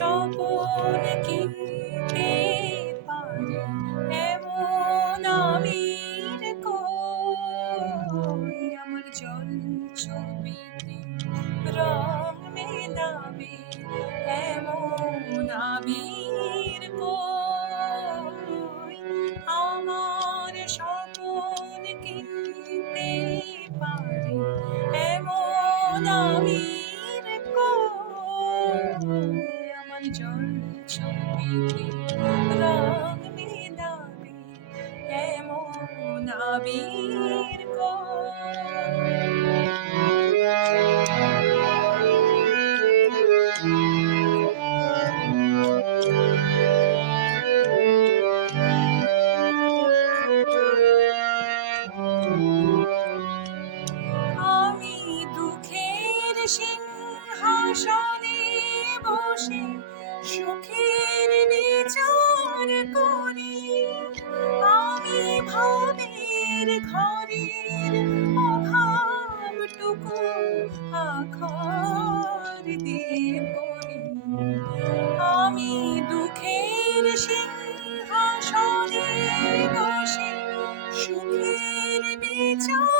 স্বপন কিনতে পারে এমন আমি আমার জল ছবিতে রং মেলাবে এমন আবির ছবিতে রং মেলাবে এমন আবির আমি দুঃখের সিংহাসনে বসে সুখের বিচার করি। আমি ভাবের ঘরের অভাবটুকু আখার দিয়ে ভরি আমি দুঃখের সিংহাসনে বসে সুখের বিচার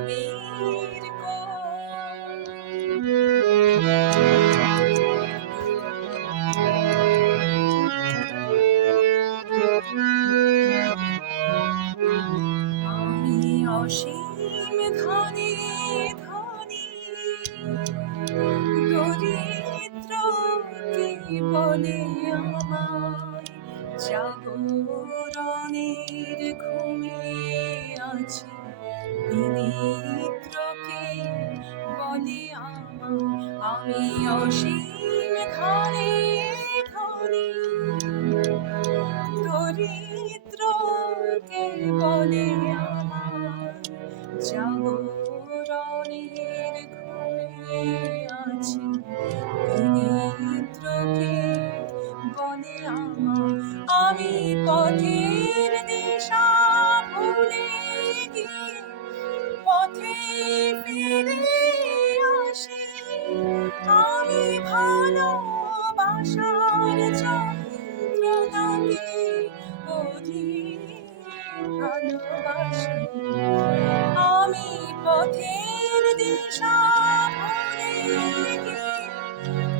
এমন আমি অসীম ধনে ধনী দরিদ্র কে বলে আমায়? জাগরণের অসীম ধনে ধনী দরিদ্রকে বলে আমার? জাগরণের ঘুমে আছে। আমি পথের দিশা ভুলে গিয়ে ভালোবাসার চন্দ্রনাকে অধীর ভালোবাসি আমি পথের দিশা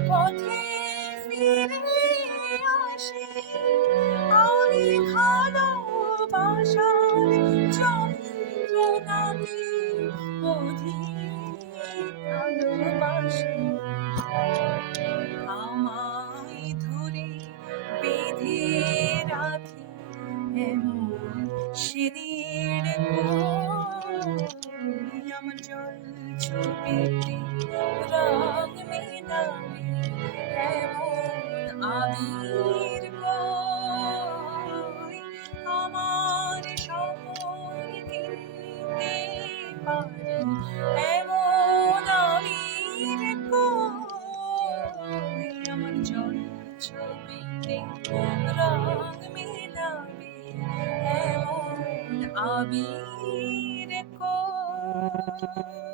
পথে ফিরে আসি আমি ভালোবাসার চন্দ্রনাকে অধীর ভালোবাসি আমার জল ছবিতে রং মেলাবে এমন আবির আমার স্বপন কিনতে পারে এমন আবির আমার জল ছবিতে রং আবির কই